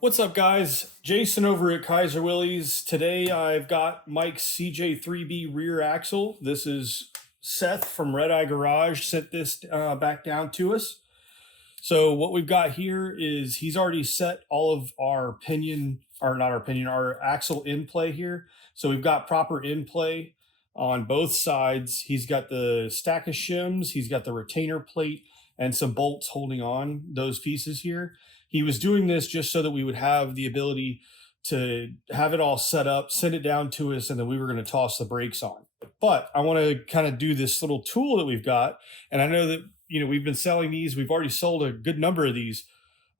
What's up, guys? Jason over at Kaiser Willys. Today I've got Mike's CJ-3B rear axle. This is Seth from Red Eye Garage sent this back down to us. So what we've got here is he's already set all of our our axle in play here. So we've got proper in play on both sides. He's got the stack of shims, he's got the retainer plate and some bolts holding on those pieces here. He was doing this just so that we would have the ability to have it all set up, send it down to us, and then we were going to toss the brakes on. But I want to kind of do this little tool that we've got. And I know that, we've been selling these. We've already sold a good number of these.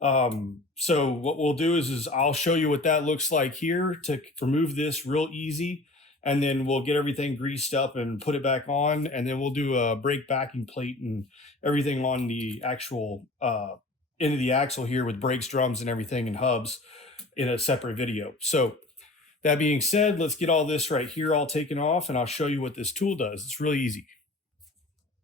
So what we'll do is I'll show you what that looks like here to remove this real easy. And then we'll get everything greased up and put it back on. And then we'll do a brake backing plate and everything on the actual into the axle here with brakes, drums, and everything and hubs in a separate video. So that being said, let's get all this right here all taken off and I'll show you what this tool does. It's really easy.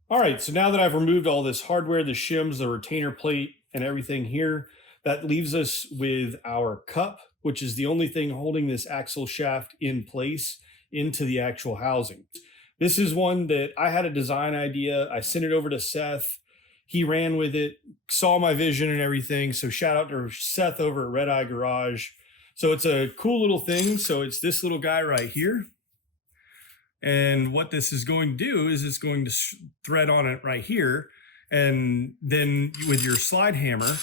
All right, so now that I've removed all this hardware, the shims, the retainer plate, and everything here, that leaves us with our cup, which is the only thing holding this axle shaft in place into the actual housing. This is one that I had a design idea. I sent it over to Seth. He ran with it, saw my vision and everything. So shout out to Seth over at Red Eye Garage. So it's a cool little thing. So it's this little guy right here. And what this is going to do is it's going to thread on it right here. And then with your slide hammer,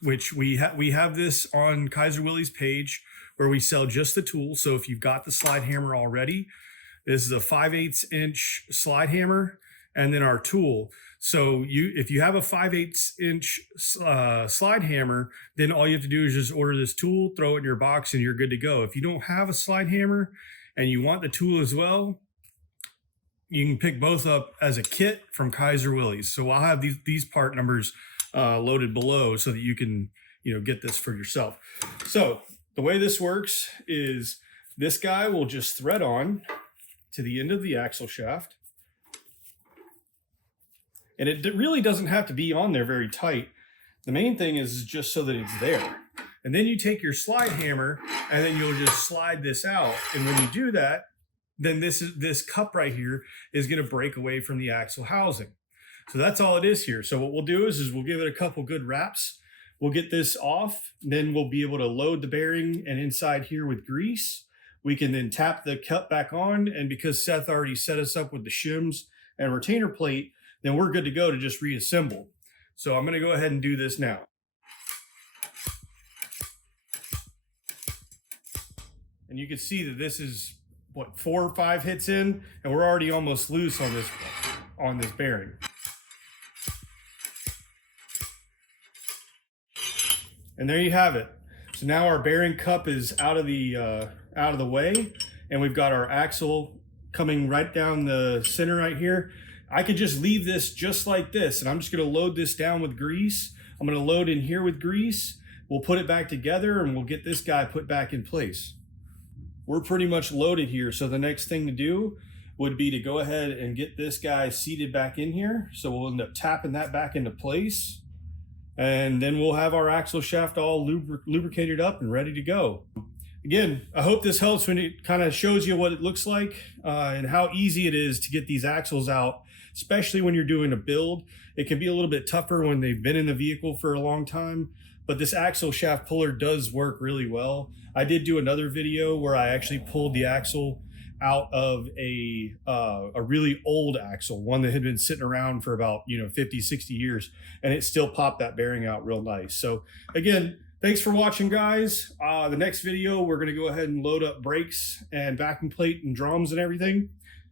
which we have this on Kaiser Willys page where we sell just the tool. So if you've got the slide hammer already, this is a 5/8 inch slide hammer and then our tool. So if you have a 5/8 inch slide hammer, then all you have to do is just order this tool, throw it in your box, and you're good to go. If you don't have a slide hammer and you want the tool as well, you can pick both up as a kit from Kaiser Willys. So I'll have these part numbers loaded below so that you can get this for yourself. So the way this works is this guy will just thread on to the end of the axle shaft. And it really doesn't have to be on there very tight. The main thing is just so that it's there. And then you take your slide hammer and then you'll just slide this out. And when you do that, then this cup right here is going to break away from the axle housing. So that's all it is here. So what we'll do is we'll give it a couple good wraps. We'll get this off. Then we'll be able to load the bearing and inside here with grease. We can then tap the cup back on. And because Seth already set us up with the shims and retainer plate, then we're good to go to just reassemble. So I'm going to go ahead and do this now. And you can see that this is what, 4 or 5 hits in, and we're already almost loose on this bearing. And there you have it. So now our bearing cup is out of the way, and we've got our axle coming right down the center right here. I could just leave this just like this, and I'm just going to load this down with grease. I'm going to load in here with grease. We'll put it back together, and we'll get this guy put back in place. We're pretty much loaded here, so the next thing to do would be to go ahead and get this guy seated back in here. So we'll end up tapping that back into place, and then we'll have our axle shaft all lubricated up and ready to go. Again, I hope this helps when it kind of shows you what it looks like and how easy it is to get these axles out, especially when you're doing a build. It can be a little bit tougher when they've been in the vehicle for a long time, but this axle shaft puller does work really well. I did do another video where I actually pulled the axle out of a really old axle, one that had been sitting around for about 50, 60 years, and it still popped that bearing out real nice. So again, thanks for watching, guys. The next video, we're going to go ahead and load up brakes and backing plate and drums and everything.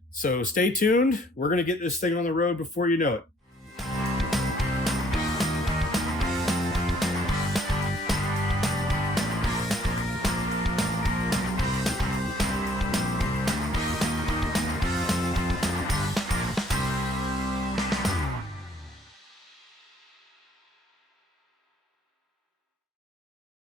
So stay tuned. We're going to get this thing on the road before you know it.